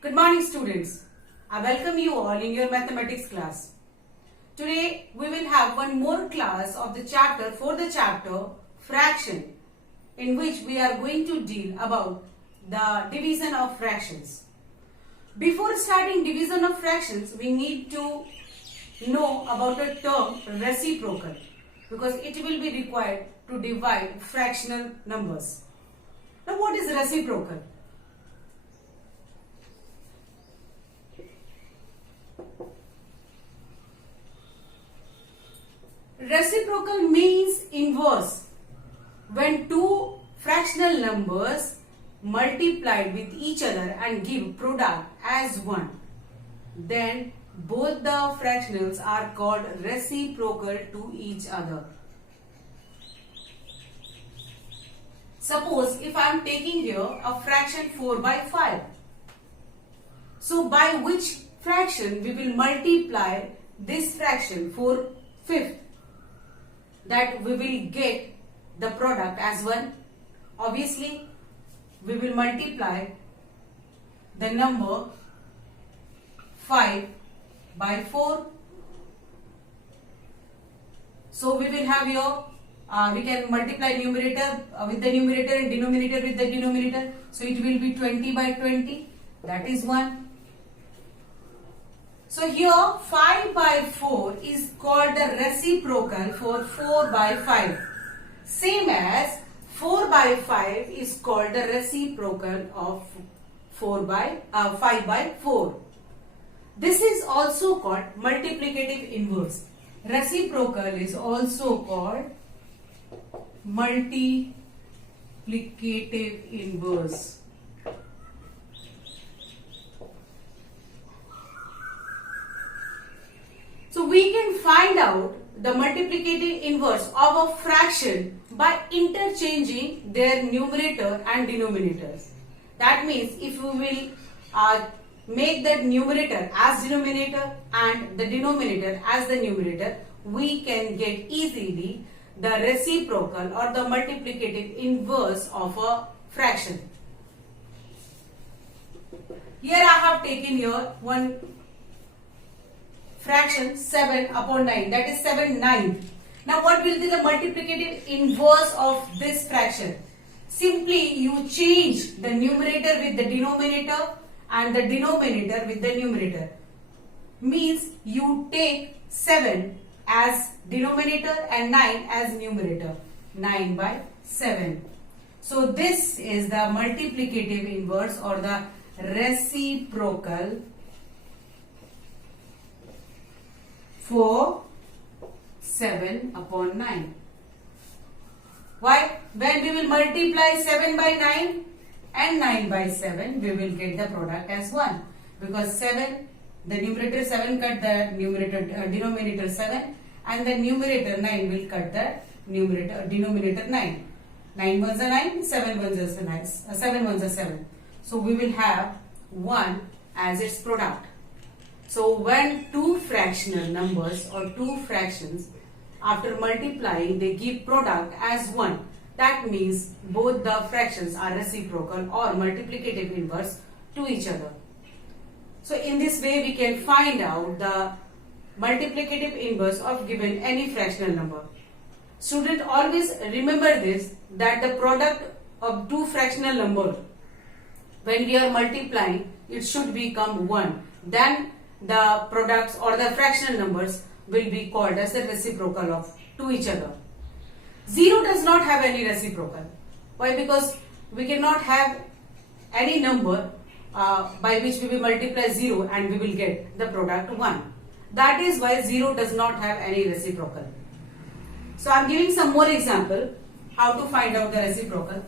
Good morning, students. I welcome you all in your mathematics class. Today we will have one more class of the chapter fraction, in which we are going to deal about the division of fractions. Before starting division of fractions, we need to know about a term reciprocal, because it will be required to divide fractional numbers. Now, what is reciprocal? Reciprocal means inverse. When two fractional numbers multiplied with each other and give product as one, then both the fractionals are called reciprocal to each other. Suppose if I am taking here a fraction 4 by 5. So by which fraction we will multiply this fraction 4 fifth, that we will get the product as 1. Obviously, we will multiply the number 5 by 4. So we will have here, we can multiply numerator with the numerator and denominator with the denominator. So it will be 20 by 20, that is 1. So here 5 by 4 is called the reciprocal for 4 by 5. Same as 4 by 5 is called the reciprocal of 5 by 4. This is also called multiplicative inverse. Reciprocal is also called multiplicative inverse. So we can find out the multiplicative inverse of a fraction by interchanging their numerator and denominators. That means if we will make the numerator as denominator and the denominator as the numerator, we can get easily the reciprocal or the multiplicative inverse of a fraction. Here I have taken here one fraction 7 upon 9, that is 7/9. Now what will be the multiplicative inverse of this fraction? Simply you change the numerator with the denominator and the denominator with the numerator. Means you take 7 as denominator and 9 as numerator. 9 by 7. So this is the multiplicative inverse or the reciprocal for 7 upon 9. Why? When we will multiply 7 by 9 and 9 by 7, we will get the product as 1. Because 7, the numerator 7 cut the denominator 7, and the numerator 9 will cut the denominator 9. 9 ones are 9, 7 ones are 9, 7 ones are 7. So we will have 1 as its product. So when two fractional numbers or two fractions, after multiplying, they give product as 1. That means both the fractions are reciprocal or multiplicative inverse to each other. So in this way we can find out the multiplicative inverse of given any fractional number. Student, always remember this, that the product of two fractional numbers, when we are multiplying, it should become 1. Then the products or the fractional numbers will be called as the reciprocal of to each other. 0 does not have any reciprocal. Why? Because we cannot have any number by which we will multiply 0 and we will get the product 1. That is why 0 does not have any reciprocal. So I am giving some more example how to find out the reciprocal.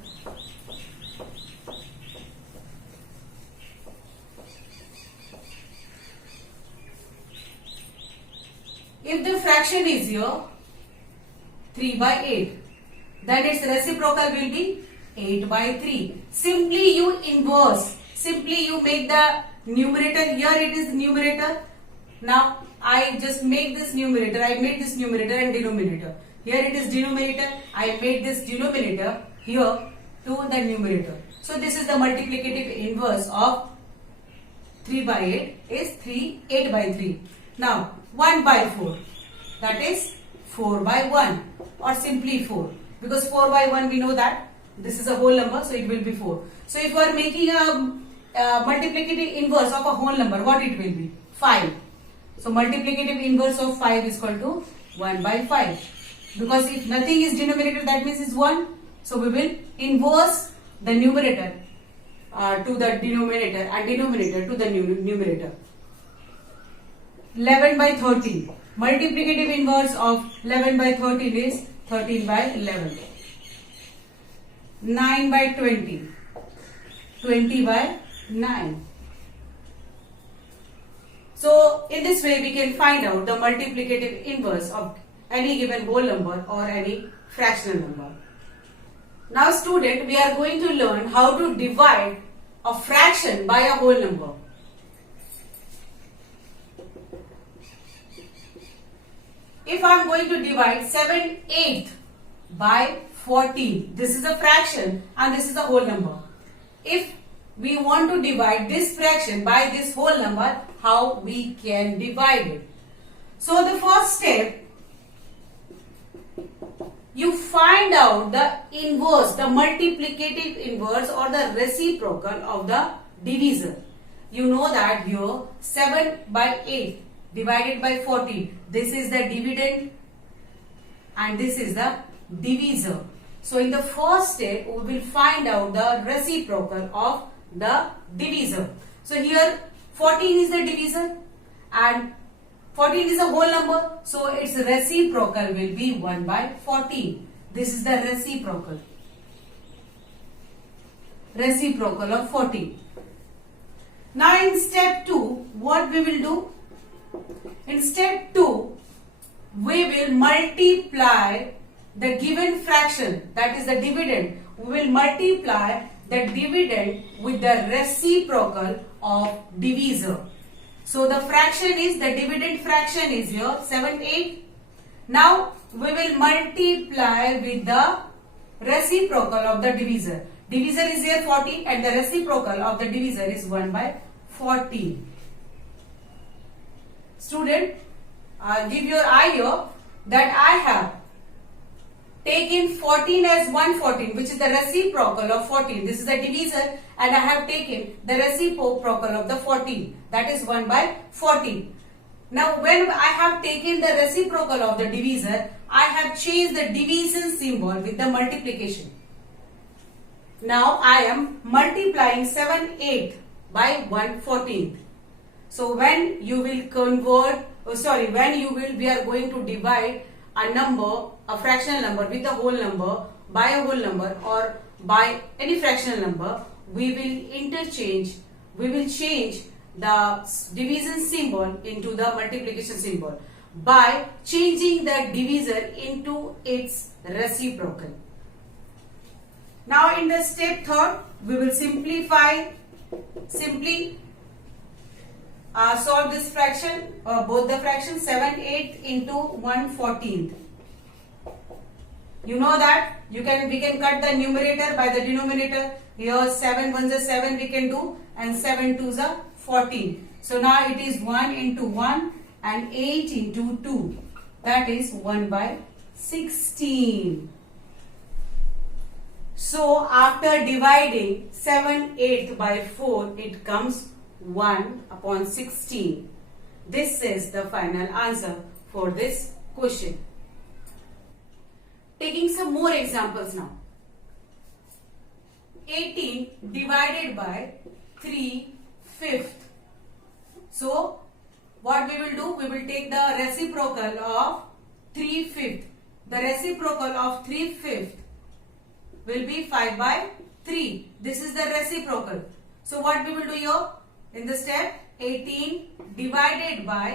If the fraction is here 3 by 8, then its reciprocal will be 8 by 3. Simply you inverse. Simply you make the numerator, here it is numerator. Now I just make this numerator, I made this numerator and denominator. Here it is denominator, I made this denominator here to the numerator. So this is the multiplicative inverse of 3 by 8 is 8 by 3. Now 1 by 4, that is 4 by 1 or simply 4, because 4 by 1 we know that this is a whole number, so it will be 4. So if we are making a multiplicative inverse of a whole number, what it will be? 5. So multiplicative inverse of 5 is equal to 1 by 5. Because if nothing is denominator, that means it's 1. So we will inverse the numerator to the denominator and denominator to the numerator. 11 by 13. Multiplicative inverse of 11 by 13 is 13 by 11. 9 by 20. 20 by 9. So in this way we can find out the multiplicative inverse of any given whole number or any fractional number. Now student, we are going to learn how to divide a fraction by a whole number. If I am going to divide 7/8 by 14, this is a fraction and this is a whole number. If we want to divide this fraction by this whole number, how we can divide it? So the first step, you find out the inverse, the multiplicative inverse or the reciprocal of the divisor. You know that here 7 by 8 divided by 14, this is the dividend and this is the divisor. So in the first step, we will find out the reciprocal of the divisor. So here 14 is the divisor and 14 is a whole number, so its reciprocal will be 1 by 14. This is the reciprocal of 14. Now in step 2, what we will do? In step 2, we will multiply the given fraction, that is the dividend. We will multiply the dividend with the reciprocal of divisor. So the fraction is, the dividend fraction is here 7/8. Now we will multiply with the reciprocal of the divisor. Divisor is here 14 and the reciprocal of the divisor is 1 by 14. Student, give your eye here that I have taken 14 as 1/14, which is the reciprocal of 14. This is the divisor and I have taken the reciprocal of the 14, that is 1 by 14. Now when I have taken the reciprocal of the divisor, I have changed the division symbol with the multiplication. Now I am multiplying 7/8 by 1/14. So when you will we are going to divide a number, a fractional number with a whole number by a whole number or by any fractional number, we will change the division symbol into the multiplication symbol by changing the divisor into its reciprocal. Now in the step 3, we will simply solve this fraction, both the fractions 7/8 into 1/14. You know that we can cut the numerator by the denominator. Here 7 1s are 7 we can do and 7 2s are 14. So now it is 1 into 1 and 8 into 2. That is 1 by 16. So after dividing 7/8 by 4, it comes 1 upon 16. This is the final answer for this question. Taking some more examples now. 18 divided by 3/5. So what we will do? We will take the reciprocal of 3/5. The reciprocal of 3/5 will be 5 by 3. This is the reciprocal. So what we will do here? In the step 18 divided by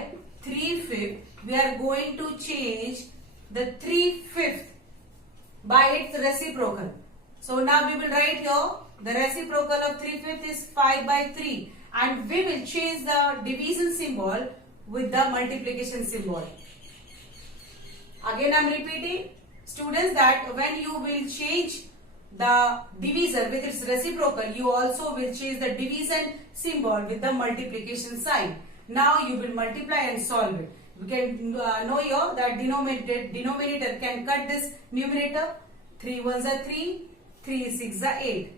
3/5, we are going to change the 3/5 by its reciprocal. So now we will write here the reciprocal of 3/5 is 5 by 3 and we will change the division symbol with the multiplication symbol. Again I am repeating students that when you will change the divisor with its reciprocal, you also will change the division symbol with the multiplication sign. Now you will multiply and solve it. We can know here that denominator can cut this numerator. 3 ones are 3, 3 6 are 8.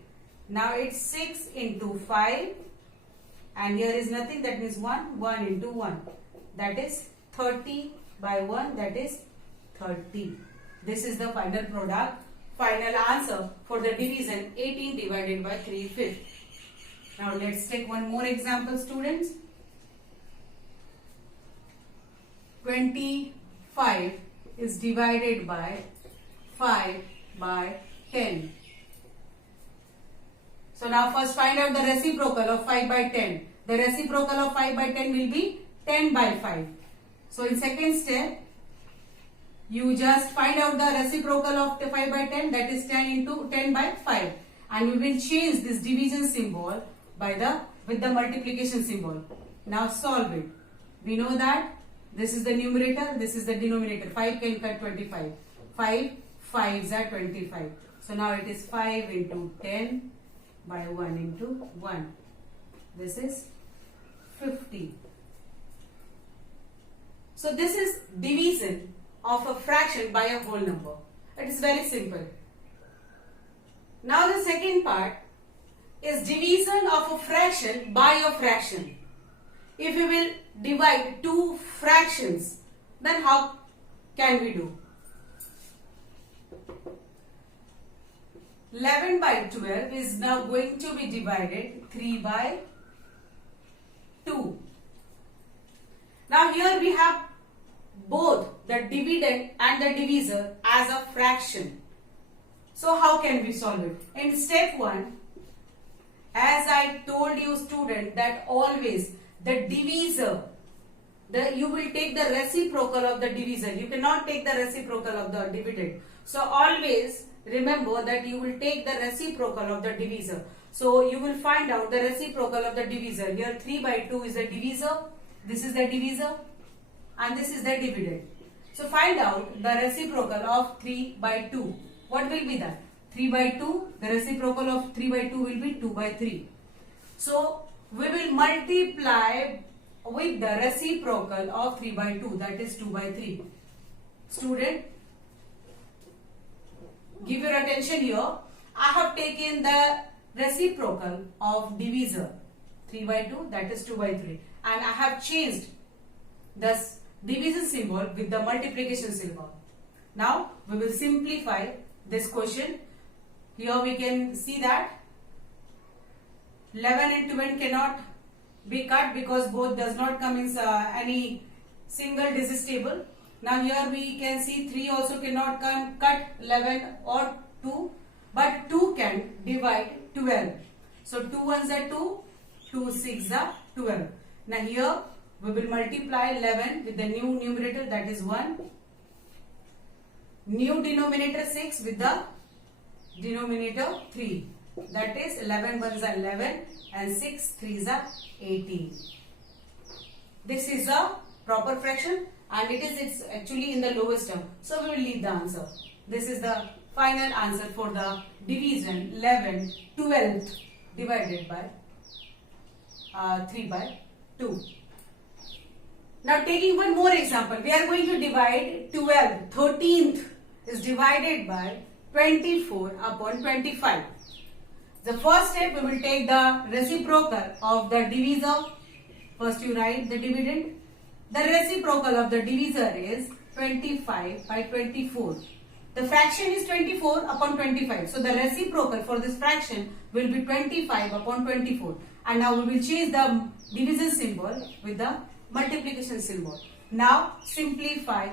Now it's 6 into 5 and here is nothing, that means 1, 1 into 1. That is 30 by 1, that is 30. This is the final product, final answer for the division 18 divided by 3/5. Now let's take one more example, students. 25 is divided by 5 by 10. So now first find out the reciprocal of 5 by 10. The reciprocal of 5 by 10 will be 10 by 5. So in second step, you just find out the reciprocal of 5 by 10, that is 10 into 10 by 5. And we will change this division symbol with the multiplication symbol. Now solve it. We know that this is the numerator, this is the denominator. 5 can cut 25. 5 5s are 25. So now it is 5 into 10 by 1 into 1. This is 50. So this is division of a fraction by a whole number. It is very simple. Now the second part is division of a fraction by a fraction. If we will divide two fractions, then how can we do? 11 by 12 is now going to be divided 3 by 2. Now here we have both the dividend and the divisor as a fraction. So how can we solve it? In step 1, as I told you student, that always the divisor, you will take the reciprocal of the divisor. You cannot take the reciprocal of the dividend. So always remember that you will take the reciprocal of the divisor. So you will find out the reciprocal of the divisor. Here 3 by 2 is the divisor. This is the divisor and this is the dividend. So find out the reciprocal of 3 by 2. What will be that? 3 by 2, the reciprocal of 3 by 2 will be 2 by 3. So we will multiply with the reciprocal of 3 by 2, that is 2 by 3. Student, give your attention here. I have taken the reciprocal of divisor 3 by 2, that is 2 by 3, and I have changed the division symbol with the multiplication symbol. Now we will simplify this question. Here we can see that 11 and 12 cannot be cut because both does not come in any single digit table. Now here we can see 3 also cannot cut 11 or 2, but 2 can divide 12. So 2 ones are 2, 2 6 are 12. Now here we will multiply 11 with the new numerator, that is 1. New denominator 6 with the denominator 3. That is 11 ones are 11 and 6 threes are 18. This is a proper fraction and it's actually in the lowest term. So we will leave the answer. This is the final answer for the division 11 12th divided by 3 by 2. Now taking one more example, we are going to divide 12. 13th is divided by 24 upon 25. The first step, we will take the reciprocal of the divisor. First you write the dividend. The reciprocal of the divisor is 25 by 24. The fraction is 24 upon 25. So the reciprocal for this fraction will be 25 upon 24. And now we will change the division symbol with the multiplication symbol. Now simplify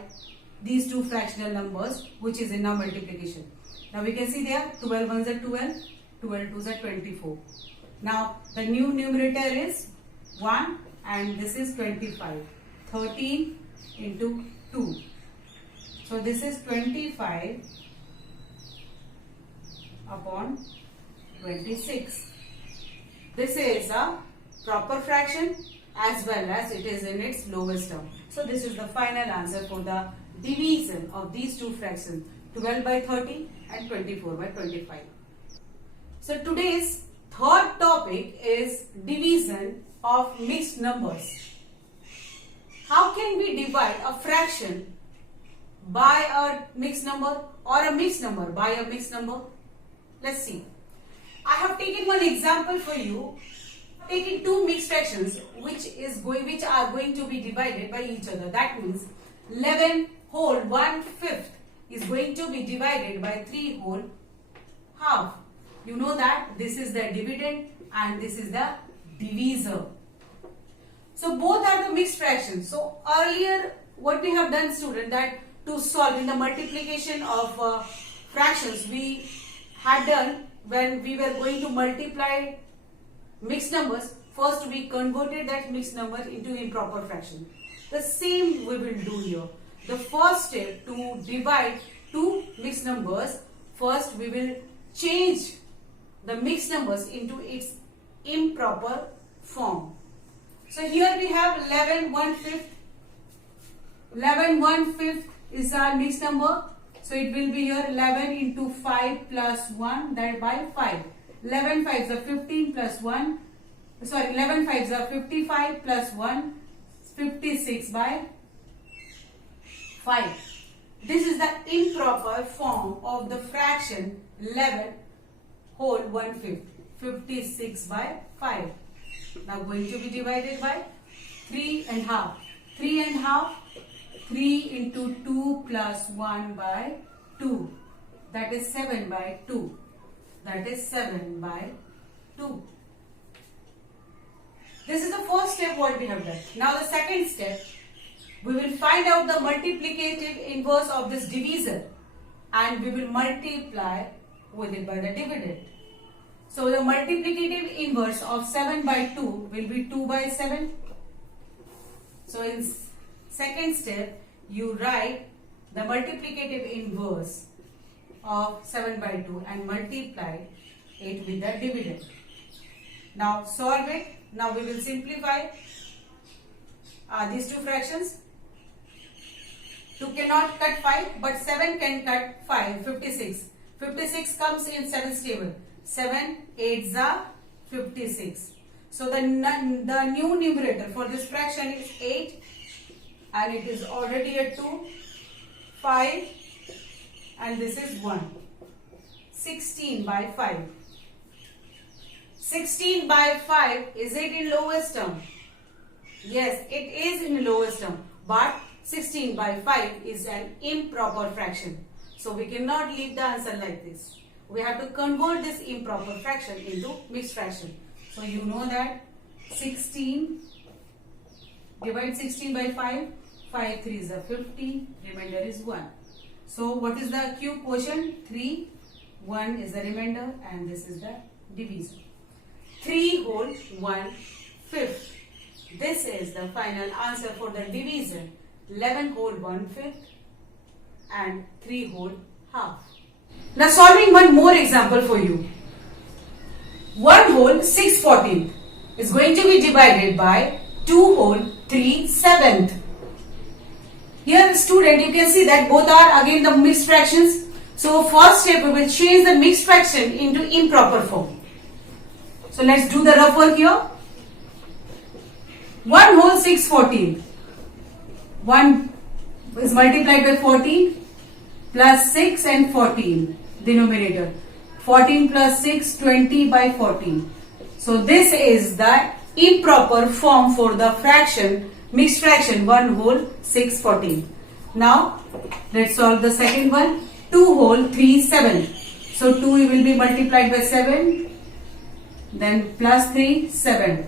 these two fractional numbers which is in our multiplication. Now we can see there 12 ones are 12, 12 twos are 24. Now the new numerator is 1 and this is 25. 13 into 2. So this is 25 upon 26. This is a proper fraction as well as it is in its lowest term. So this is the final answer for the division of these two fractions, 12 by 30 and 24 by 25. So today's third topic is division of mixed numbers. How can we divide a fraction by a mixed number or a mixed number by a mixed number? Let's see. I have taken one example for you. Taking two mixed fractions which are going to be divided by each other. That means 11 whole 1/5 is going to be divided by 3 whole half. You know that this is the dividend and this is the divisor. So both are the mixed fractions. So earlier what we have done, student, that to solve in the multiplication of fractions we had done when we were going to multiply mixed numbers. First we converted that mixed number into improper fraction. The same we will do here. The first step to divide two mixed numbers, first we will change the mixed numbers into its improper form. So here we have 11 1/5. 11 1/5 is our mixed number. So it will be here 11 into 5 plus 1, that by 5. 11 5s are 15 plus 1. Sorry, 11 5s are 55 plus 1, 56 by 5. This is the improper form of the fraction 11 whole 1/5. 56 by 5. Now going to be divided by 3 and half. 3 and half. 3 into 2 plus 1 by 2. That is 7 by 2. That is 7 by 2. This is the first step what we have done. Now the second step, we will find out the multiplicative inverse of this divisor and we will multiply with it by the dividend. So the multiplicative inverse of 7 by 2 will be 2 by 7. So in second step, you write the multiplicative inverse of 7 by 2 and multiply it with the dividend. Now solve it. Now we will simplify these two fractions. 2 cannot cut 5 but 7 can cut 5, 56. 56 comes in 7's table. 7 8s are 56. So the new numerator for this fraction is 8 and it is already a 2, 5 and this is 1. 16 by 5. 16 by 5, is it in lowest term? Yes, it is in lowest term, but 16 by 5 is an improper fraction. So we cannot leave the answer like this. We have to convert this improper fraction into mixed fraction. So you know that 16, divide 16 by 5, 5 3s are 50, remainder is 1. So what is the cube quotient? 3, 1 is the remainder and this is the divisor. 3 whole 1/5. This is the final answer for the division. 11 whole 1/5 and 3 whole half. Now solving one more example for you. 1 whole 6/14 is going to be divided by 2 whole 3/7. Here student, you can see that both are again the mixed fractions. So first step we will change the mixed fraction into improper form. So let's do the rough work here. 1 whole 6/14. 1 is multiplied by 14 plus 6 and 14 denominator. 14 plus 6, 20 by 14. So this is the improper form for the fraction, mixed fraction 1 whole 6/14. Now let's solve the second one. 2 whole 3/7. So 2 will be multiplied by 7. Then plus 3, 7.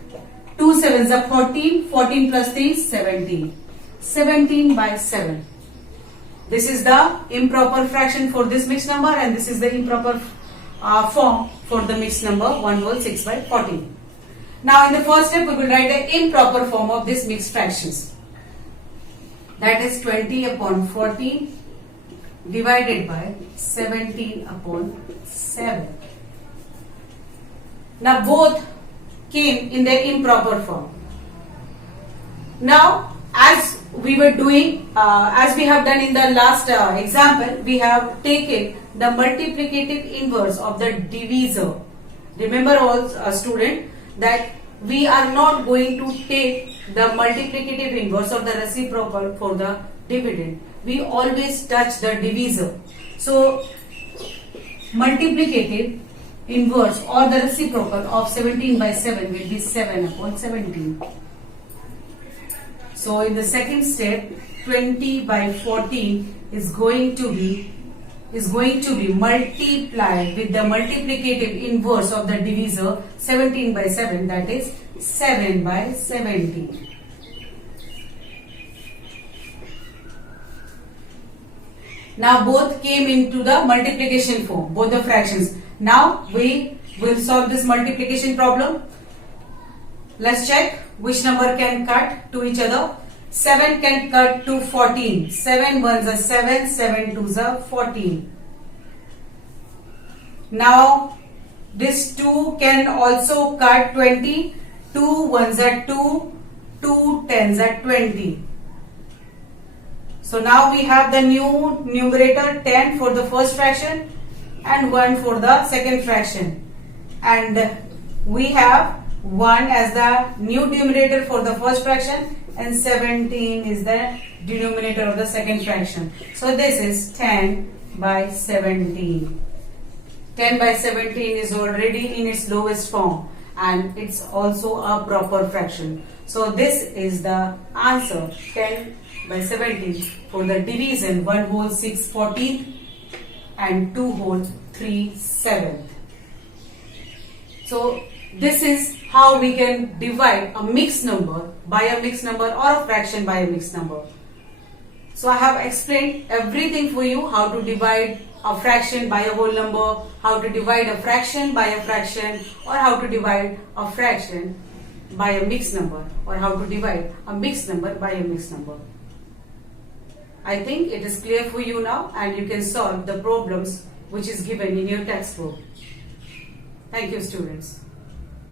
2 7s are 14. 14 plus 3, 17. 17 by 7. This is the improper fraction for this mixed number and this is the improper form for the mixed number 1 whole 6 by 14. Now in the first step we will write the improper form of this mixed fractions. That is 20 upon 14 divided by 17 upon 7. Now both came in their improper form. Now as we were doing, as we have done in the last example, we have taken the multiplicative inverse of the divisor Remember also, student, that we are not going to take the multiplicative inverse or the reciprocal for the dividend. We always touch the divisor. So multiplicative inverse or the reciprocal of 17 by 7 will be 7 upon 17. So in the second step, 20 by 14 is going to be multiplied with the multiplicative inverse of the divisor 17 by 7, that is 7 by 17. Now both came into the multiplication form, both the fractions. Now we will solve this multiplication problem. Let's check which number can cut to each other. 7 can cut to 14. 7 ones are 7, 7 twos are 14. Now this 2 can also cut 20. 2 ones are 2, 2 tens are 20. So now we have the new numerator 10 for the first fraction and 1 for the second fraction. And we have 1 as the new numerator for the first fraction and 17 is the denominator of the second fraction. So this is 10 by 17. 10 by 17 is already in its lowest form and it's also a proper fraction. So this is the answer, 10 by 17 for the division 1 whole 6 14th and 2 whole 3 7th. So this is how we can divide a mixed number by a mixed number or a fraction by a mixed number. So I have explained everything for you, how to divide a fraction by a whole number, how to divide a fraction by a fraction, or how to divide a fraction by a mixed number, or how to divide a mixed number by a mixed number. I think it is clear for you now and you can solve the problems which is given in your textbook. Thank you, students.